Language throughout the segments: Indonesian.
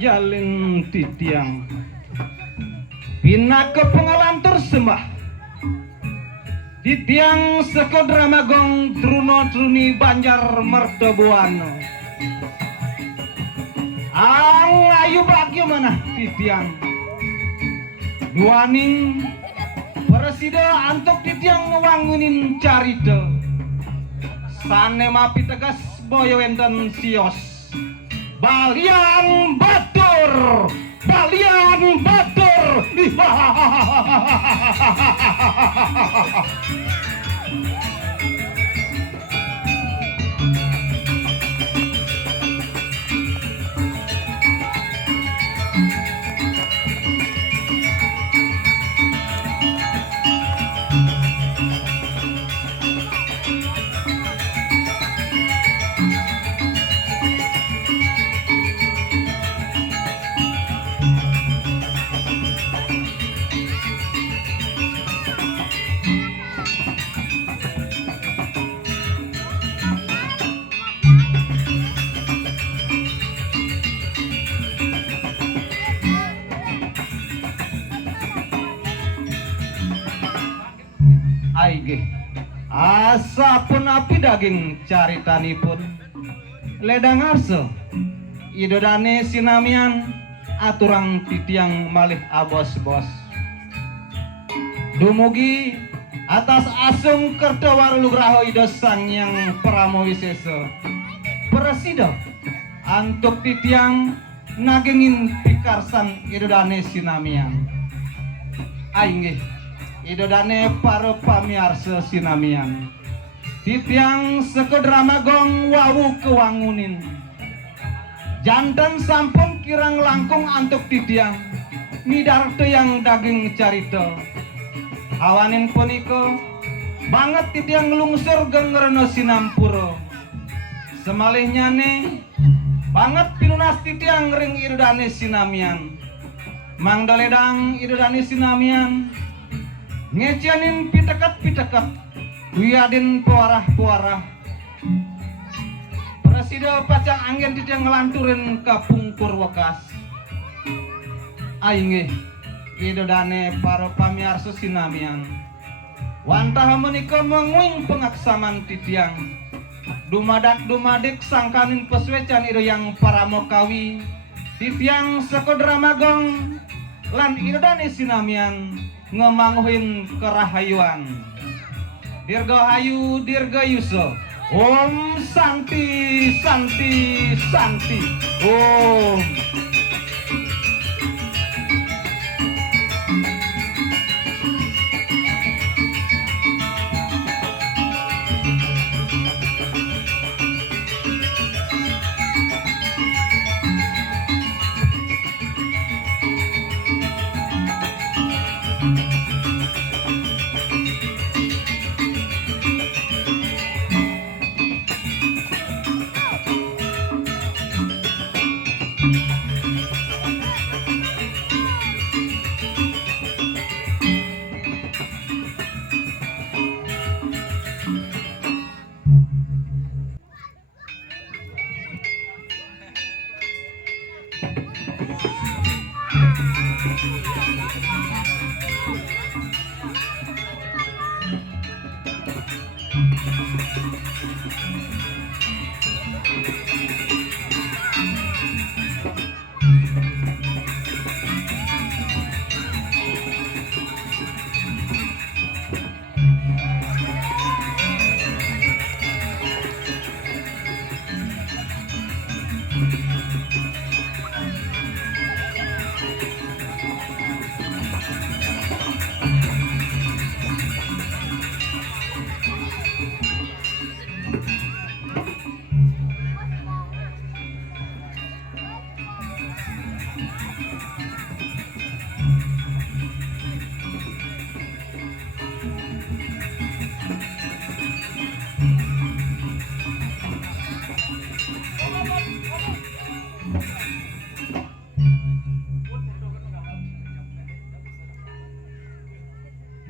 jalin titiang pinaka pengalantur sembah titiang sekodramagong truno truni banjar mertobuano ang ayu bagaimana titiang duaning presida antuk titiang ngewangunin carita sane mapi tegas boyo enten sios Balian Batur, Balian Batur. Aige asa pun api daging caritanipun ledang arso idodane sinamian aturang titiang malih abos-bos dumugi atas asung kertawar lugraho ido sangyang pramowiseso presida antuk titiang nagingin pikarsan idodane sinamian aingge idodane para pamiarsa sinamian titiang sekodramagong wawu kewangunin jantan sampun kirang langkung antuk titiang midarte yang daging carita awanin puniko banget titiang lungsur gengreno sinampuro semalihnya nih banget pinunas titiang ring idodane sinamian mangdaledang idodane sinamian ngecianin pitekat-pitekat wiadin puarah-puarah presida pacang angin titiang ngelanturin kapungkur wekas aingge idodane para pamiarsa sinamian wantah menika menguing pengaksaman titiang dumadak-dumadik sangkanin peswecan ido yang paramokawi titiang sekodramagong lan idodane sinamian ngemanguhin kerahayuan dirgahayu dirgayuso Om Santi Santi Santi Om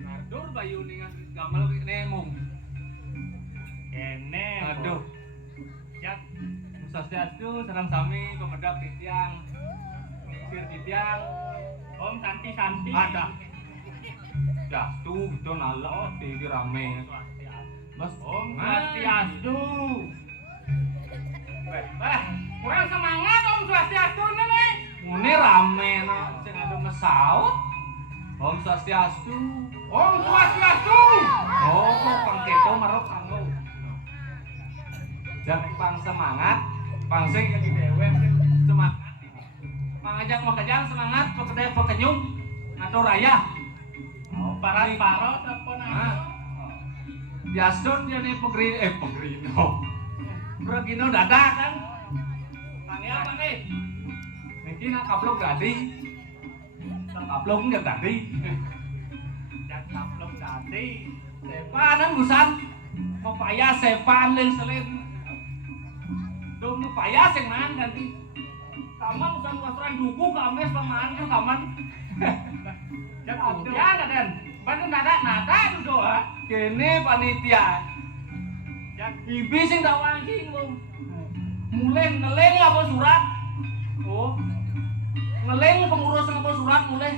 Nadur bayu nih gamel nemong. Kene. Aduh. Ya, Swastiastu sareng sami pemedap titiang. Sir titiang. Om Santi. Ada. Jastu gitu nala di rame. Mas Om Swastiastu. Bah, kurang semangat Om Swastiastu nih. Ini rame nah sing ada mesaut. Om Swastiastu. Om Swastiastu. Oh, Kang Keto marok kanggo. Jangan pang semangat, pang sing lagi dewe semangat. Pangajang makajang semangat, pekedai pekenyum, ngatur raya. Oh, paran paro apa Ah. Biasun dia nih pegrino. Bergino dadah kan. Tanya apa nih? Mungkin nak kaplok tadi. Kaplok enggak tadi. Jak kaplok tadi. Sepanan busan. Pepaya sepan yang selin. Dong pepaya sing man ganti. Kaman busan wastran duku kames paman kan kaman. Jak ujian dan bantu nada dulu ha. Kene panitia. Jak Ibi sing tak wangking lo. Mulai ngeleng apa surat? Oh. Ngeleng pengurus apa surat mulai.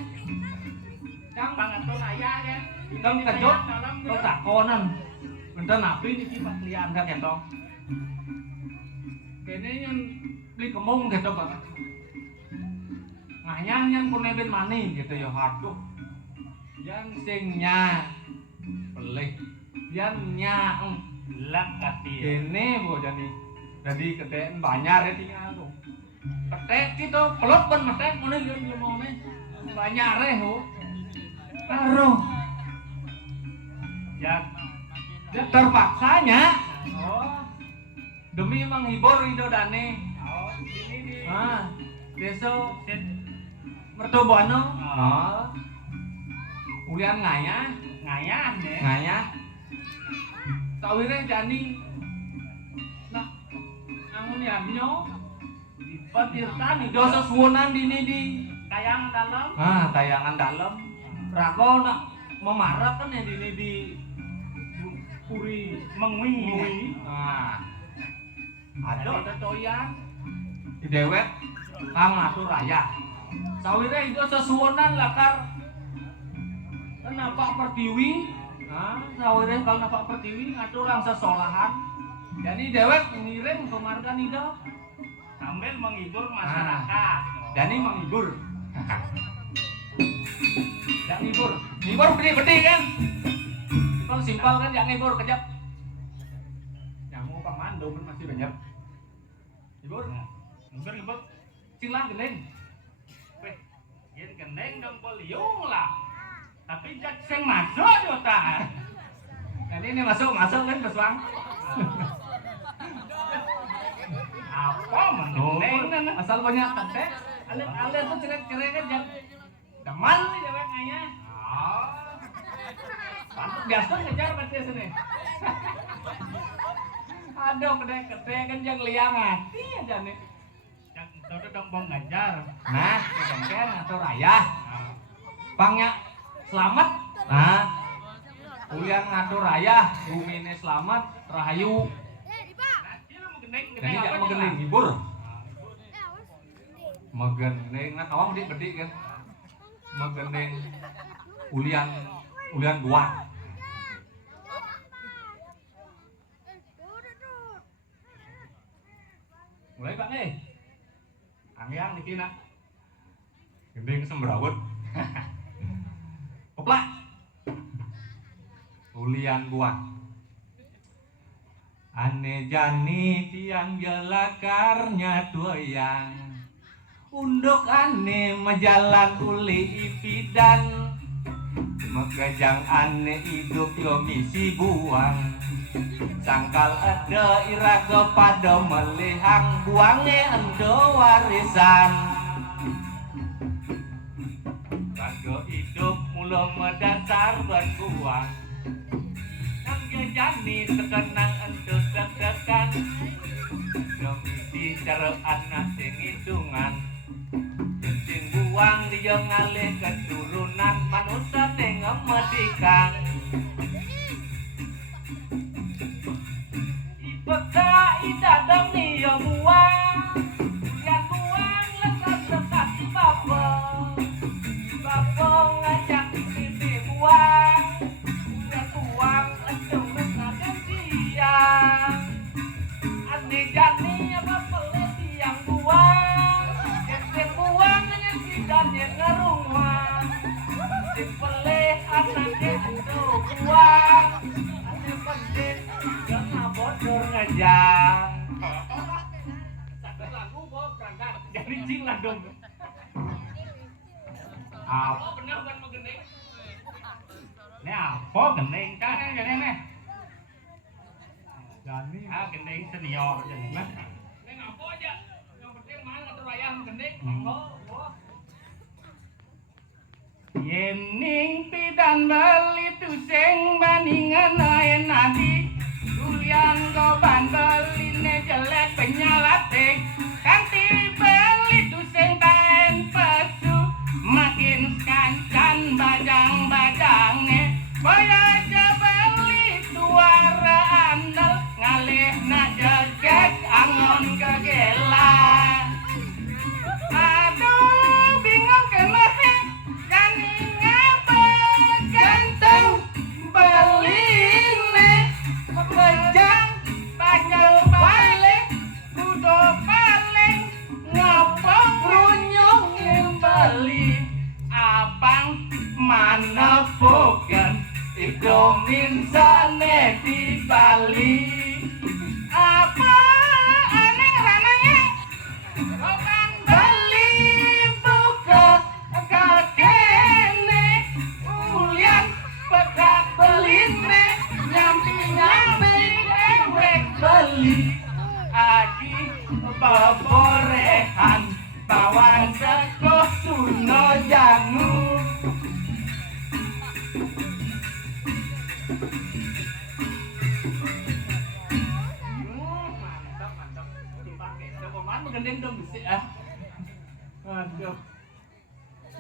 yang pangatur ayah ya. Kang kejot kau takonan. Benten napi niki Pak Lian ka ketok. Kene yang beli kemung ketok Pak. Nganyang yang puneben mani gitu ya aduh. Yang singnya pelih. Yang nyaeng Lak kasih. kene bo jadi keteen banyak ya tinggal tuh. Ketek gitu pelok ben metek ngene yo mone. Banyak ho. Karo Jak ya terpaksanya oh demi menghibur Ridho Dane. oh ini di Besok sit mertobono. Ulian ngayah ngayah nih. ngayah tawire jani nah angun yanyo Petirtan di dosa suwunan dini di kayang dalam. tayangan dalam rako nak memarak kan ya dini di puri Mengwi. ada toyan di dewek kang ngatur raya sawire itu sesuwonan lakar kenapa pertiwi sawire kang napa pertiwi ngatur orang sesolahan jadi dewek ngirim ke marga nida Sambil menghibur masyarakat. jadi menghibur yang ngibur bedi kan kalau simpel kan yang ngibur kejap yang mau pamando kan masih banyak ngibur Ngibur. silang geling Weh, yen kendeng dong poliung lah. Tapi jak sing masuk yo ta. jadi ini masuk kan kesuang Apa meneng kan? asal banyak tete alit tuh cerai kan yang deman nih dewek kayaknya pantuk biasa ngejar pasti sini aduh kede kan yang liang hati aja nih Jak itu dong bong ngajar. nah kejengken atau raya pangnya selamat nah ulian ngatur raya bumi ini selamat rahayu jadi tidak megening hibur megening nah kawang bedi kan megendeng ulian buah. Mulai Pak nih. Angyang niki nak. Gendeng semrawut. Oplak. Ulian buah. Ane jani tiang jelakarnya doyang. Unduk ane majalan uli ipidan. Mekejang ane hidup yo misi buang. Sangkal ada iraga pada melihang buange endo warisan. Raga hidup mula mendasar berbuang. Nang jani terkenang endo deg-degan. Mimpi cara anak sing hitungan. Sing buang dia ngalih keturunan manusia sing ngemedikan. Ibeka idadang niya buang. Yang buang lekat-lekat di babong. Babong ngajak sisi buang. Yang buang ecung lekat siang. Ane jani apa pelet yang buang. Yang buang hanya sidan yang ngerumah. Si peleh anaknya itu buang. Ane penting jangan bodoh ngejang. Sakit lagu bawa berangkat. Jadi jing lah dong. Apa bener bukan mau gendeng? Ini apa gendeng? Kan gendeng nih. Jani. Gendeng senior jadi. Gendeng apa aja? Yang penting mana ngatur ayam gendeng. Yening pidan beli tuseng bandingan lain nadi. Dulian goban beline jelek penyalatik. Kanti beli tuseng taen pesu. Makin kancan bajang-bajangnya. Boya aja beli suara andal. Ngalih na jeget angon kegelan. Aduh bingung kenapa. Jani ngapa ganteng beline. Mekejang panjang balik. Duduk paling ngopong runyung beli. Abang mana bukan Idomin sana di Bali. Apa aneh rananya? Bukan beli buka kakene. Ulian pekat beline. Nyampi-nyampi ewek beli. Adi baborehan bawan sekoh suno jangu. Mantap dipakai. Coba mana gendeng dong bisik ah. Aduh.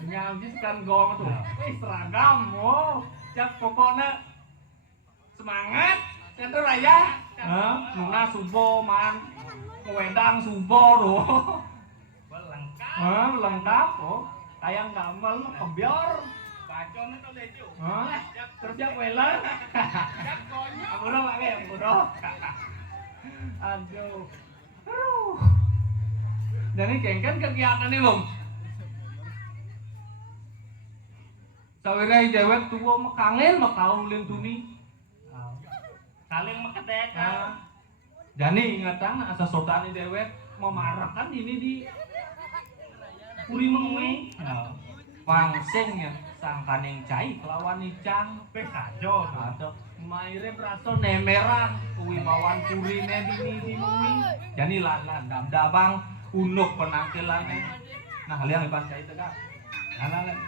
Nyambis kan gong tuh. Seragam. Oh, jak pokoknya semangat. Tentu raya. Nuna subo man. Wedang subo tuh. Lengkap. Oh, tayang gamel kebior. Bacone to lejo. Terus jak weler. Jak konyo. Amuro lagi, amuro. Aduh. Jadi kengken kegiatan nih, Bung. Sawirai dewek tuwa mekangen makaulin tuni. Saling mekedek. Jani ingatan asa sotani dewek memarakan ini di Puri Mengi. Pangsing ya sangkaneng cai kelawan icang Pesajo. ada maire braso nemeran kewibawan purine di Mengi. Jani lan dabang unuk penampilannya. Nah kalian iban cai tegak. Lan.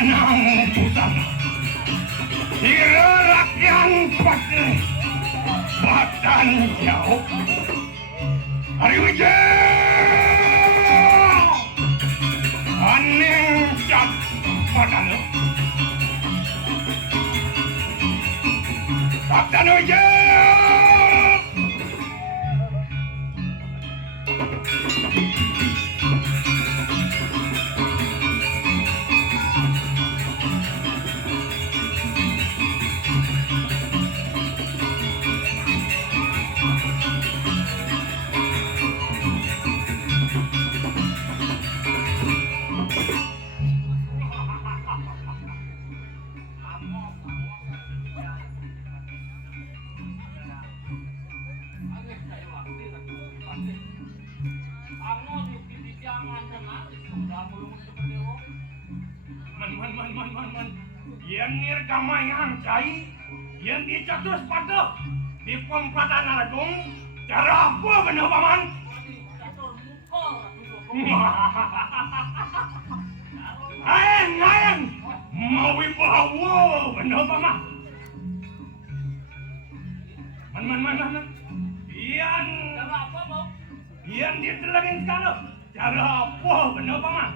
Danang busana Sira rakyat pati Batan jauh Hari wijaya Aning cat padano Batan wijaya Yang nirgamayan cai, yang dicatus pada di pempatan agung, cara apa benar paman? Ayang, mau bawa benar paman? Man, yang ditelangin sekarang, cara apa benar paman?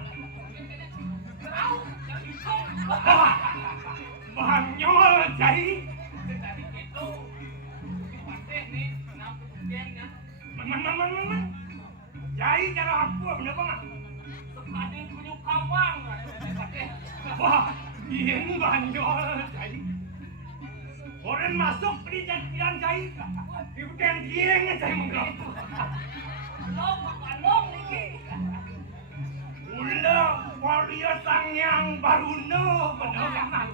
Banyol cai. Man. Cai cara apa bener banget? Sekadin kunyuk kawang. Wah, ini banyol cai. Orang masuk perijan cai. Ibukan kieng cai menggap. Long niki. Ulah walia sangyang baruno bener banget.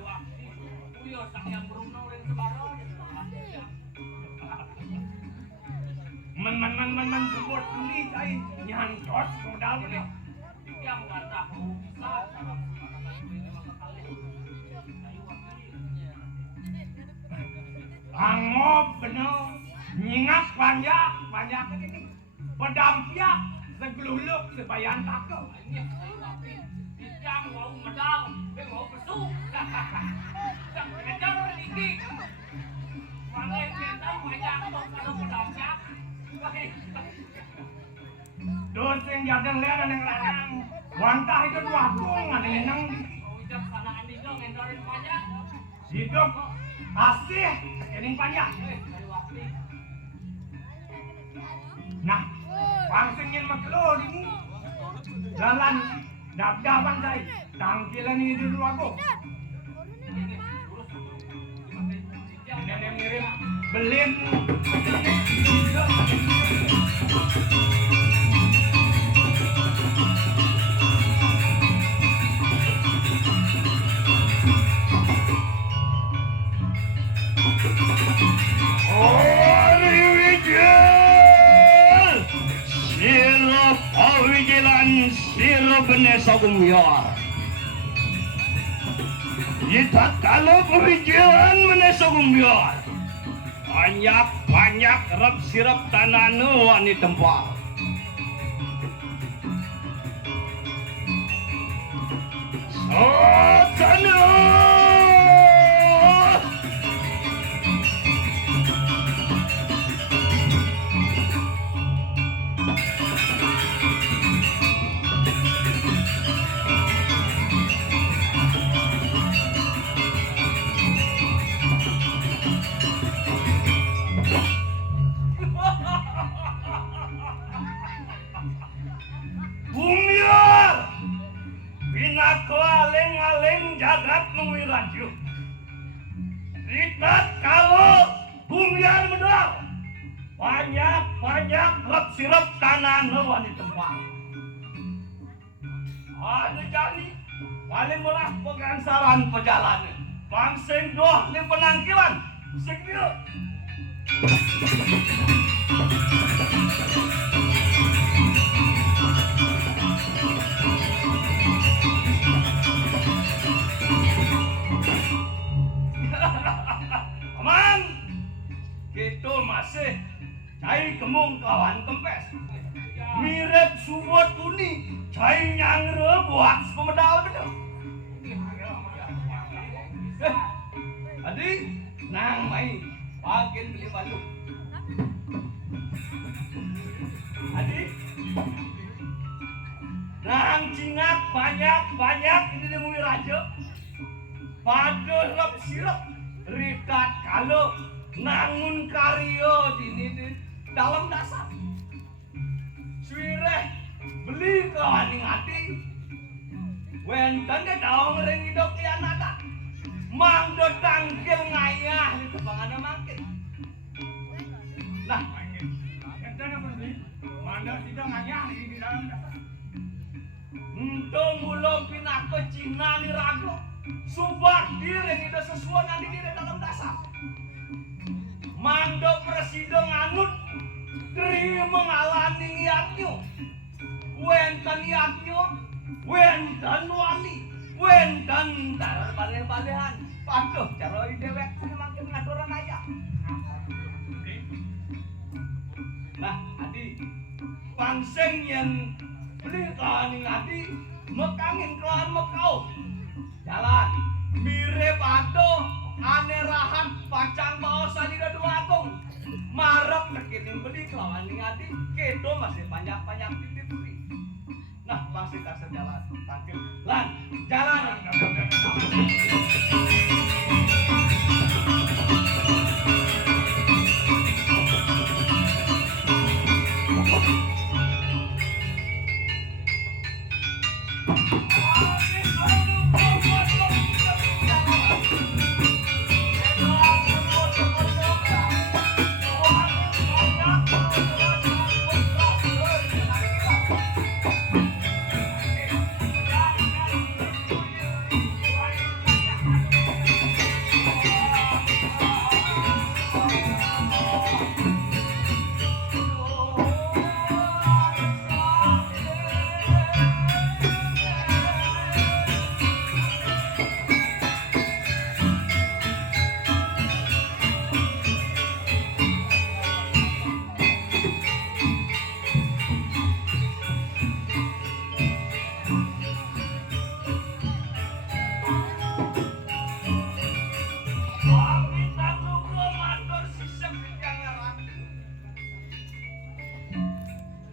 Uyo sangyang baruno ring sebaron. Man jemput tuli cai nyantos modal bener. Yang gantah bisa. Angop bener nyingak banyak ini. Pedampiak segeluluk sebayan takut. Yang mau medal, mau besuk. Kejar tinggi. Malay kita banyak kalau pedampiak. Doseng jadang lera yang lanang. Wantah itu wakung ada yang Ujak sana andi dong endorin banyak. hidup asih kening panjang. Nah, pangsingin maklo ini jalan dap-dapan saya tangkilan ini dulu aku. Ini yang ngirim belin. Siro benesa kumyar. Kita kalau pemikiran menesa kumyar. Banyak rep sirap tananu wani tempat. Sana. Jagat mengwiraju. Rikat kalau bumyan medal. Banyak rep sirap kanan lawan di tempat. Ada jadi paling melah pengansaran perjalanan. Bangseng doh ni penangkilan. Sekira. Aman, gitu masih cai kemung kawan kempes. Mirip subuh tuni, cai nyangre buat pemedal bener. Adi, nang main, pakin beli balu. Adi, nang cingat banyak ini demi raja. Padol lop sirap, rikat kalau nangun karyo di dalam dasar. Suire beli ke aning hati. Wenten ke daung ring hidup kian ada. Mangdo tangkil ngayah di tebangannya mangkin. Nah, enten apa beli? Mangdo tidak ngayah di dalam dasar. Untung mulo pinako Cina ni rago. Subak diri itu sesuatu nanti di dalam dasar. Mando presiden anut terima ngalani niatnya. Wenten niatnya, wenten wali, wenten taruh balik-balikan. Paduh, cara dewek ini makin ngaturan aja. Nah, adi, pangseng yang beli kaning adi, mekangin kelan mekau. Jalan, mire pato, ane rahat, pacang bawa salida dua agung. Marap nekitin beli kelawan ngati, kedo masih banyak-banyak titik beli. Nah, pasti tak sejalan, tangkil. Lan, jalan.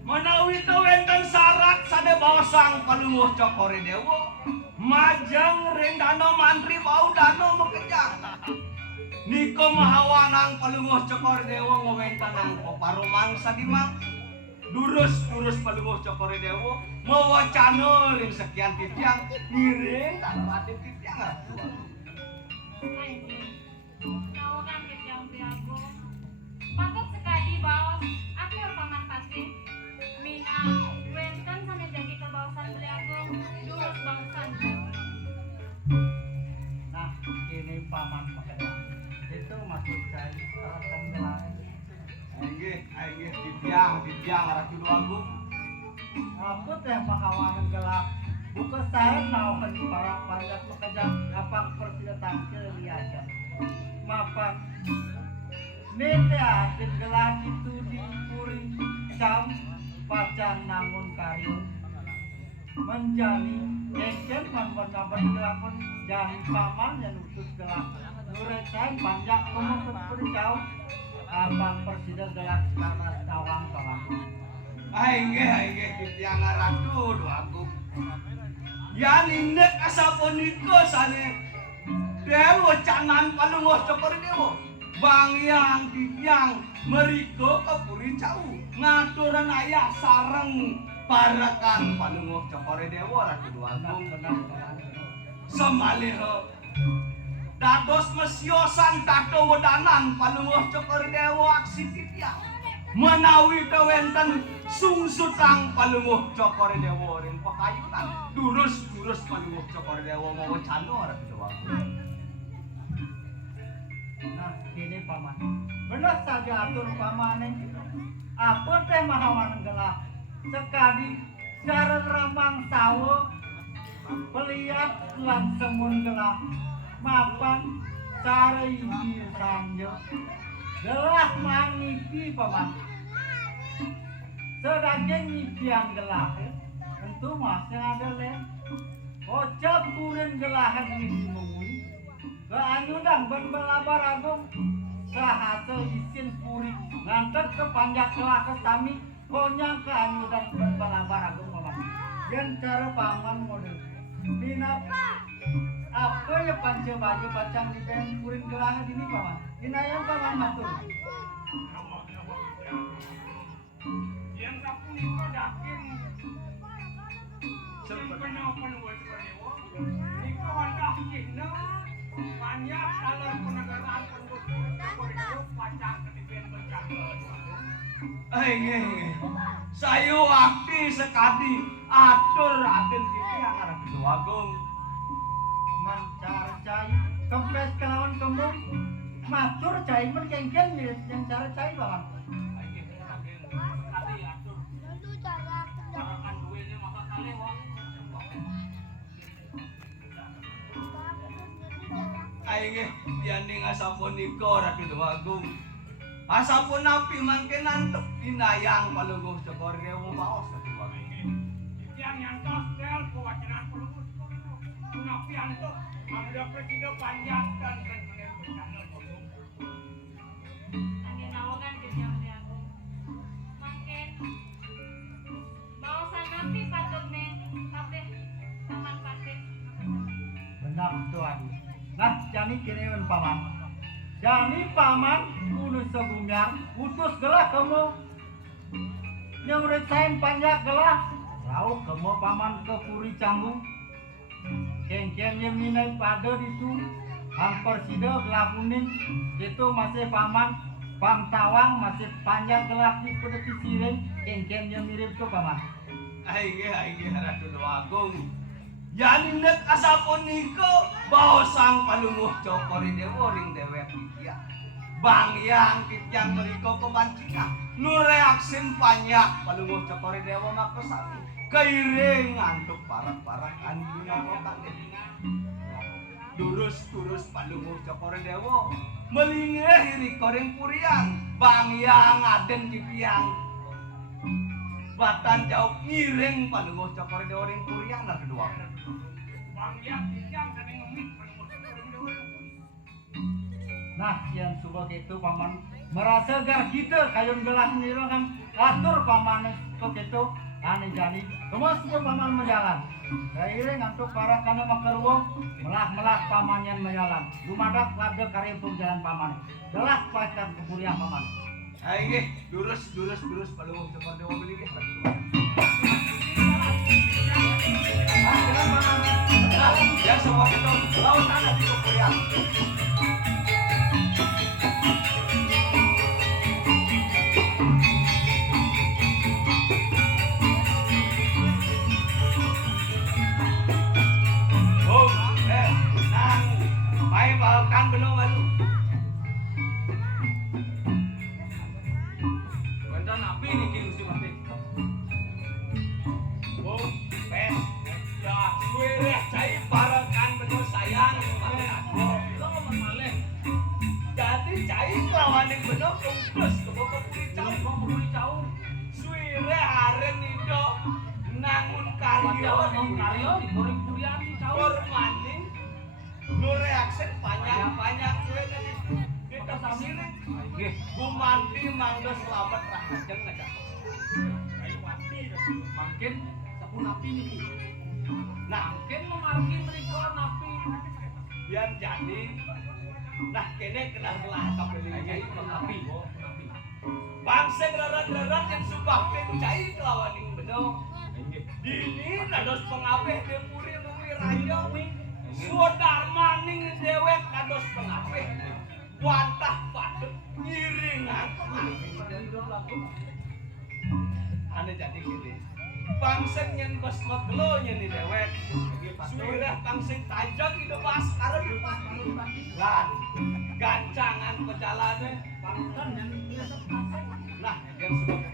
Menawi tu wenten syarat sade bosang palunguh cokore dewa majang rendano mantri bau dano mekejang niko mahawanang palunguh cokore dewa ngowentanang paparomang sadimang durus palunguh cokore dewa mawacana ring sekian titiang miring tak ratit titiang Nawakan kejang biago. Patut sekali baos. Aku paman pasti. Mina, wenten sana jadi kebausan beliago. Durus bausan. Nah, ini paman pekerjaan. Itu maksud saya seratan gelang. Aingge titiang ratu duagu. Aku teh pahawangan gelang. Bukan saya nawakan para panjat pekerjaan apang persida tangkil liaja. Mapan nete atin gelang itu diuring jam pacan namun kayu menjani jengkel man gelakon jani paman yang utus gelang nuresan banyak pemukul perjau abang presiden gelak karena tawang kawan Aingge titiang ratu duagu. Yan indek asaponiko sane dewa canan palunguh cokor dewa bangyang titiang meriko kepuri jauh ngaturan ayah sareng parakan palunguh cokor dewa ratu duagung semaliho dados mesiosan tato wedanan palunguh cokor dewa aksi titiang menawi kewenten sungsutang palunguh cokor dewa ring pakayunan durus palunguh cokor dewa mau cano ratu duagung. nah ini paman benar saja atur paman apa teh mahawan gelap sekali cara ramang sawo peliat lan semun gelap mapan cara ini sanjo gelah mangipi paman sedangkan nyipian gelah tentu masih ada lem kocap kurin gelahan ini mengui kean kanyudan ben balabar agung sahasa isin puri ngantek ke panjak kelah ke sami konya kanyudan ben balabar agung paman yen cara paman model minap apa ya panca baju pacang di pen purin kelah ini paman inayang paman matur yang kapun itu dakin sebenarnya penuh dewa itu hendak kena banyak dalam penegaran penduduk pacang ketipen bencana sayu akti sekadi atur agen kiti yang arah kedua agung mancar cai kempes kelawan kembung matur cai men kengken mirip yang cara cai paman aing yaning asapunika Ratu Agung asapun napi mangke nantep dinayang palungguh sekor rewo baos Ratu Agung yang nyantos tel kewajaran pelukut napi antuk ada presiden panjatkan dan bencana Angin awakan kejam di aku. Makin bausan napi patut nih kabeh paman patih. benar tuan nah jani kirewen paman jani paman kudu sebumyar utus gelah kamu yang resain panjak gelah rauh kamu paman ke puri canggung kengkennya minai pada itu hampir sida gelah kuning itu masih paman pamtawang masih panjang gelah di pedeti siring kengkennya mirip ke paman aing Ratu Agung yaning net asapunika baos sang palungguh cokori dewo ring dewek ya bang yang kitjang meriko kebancingan nu reaksin panyak palungguh cokori dewo makasami kairing ngantuk parak-parak andina kokang durus palungguh cokori dewo melingeh rikoring puriang bang yang aden kipiang batan jauh ngiring palungguh cokori dewo ring puriang lah kedua bangnya yang dan ngemit penuh nah yang suka gitu paman merasa gar kita kayun gelah niro kan atur paman ke gitu aneh jani kemas juga paman menjalan kairing ngantuk para kana makerwo melah paman yang menjalan dumadak labda karya jalan paman gelah pacar kemuliaan paman aing durus palungguh cokori dewo beli ge ya semua itu lautan di kepurian nang mai balkan belum balu benda napi nih kini si mati ya suwe cai parakan bener sayang jadi cai lawaning bener kempes kebokot dicau suwe haren itu nangun karyo digoreng purian kor maning nu reaksen banyak suwe tadi kita sini gumanti mangga selamat rahajeng aja kayu mati makin sapun api nih nah makin memarki mereka napi biar jadi nah kene kena kelah kabeli cai napi bangsa rarat yang subah cai kelawaning bener dini kados pengapeh depuri nungwi raja sodar maning dewek kados pengapeh wantah patut ngiringan ane jadi gini bangseng yang basmaglo nya ni dewek suirah bangseng tajam itu pas karena lan gancangan pejalannya bangsan yang nah yang sebab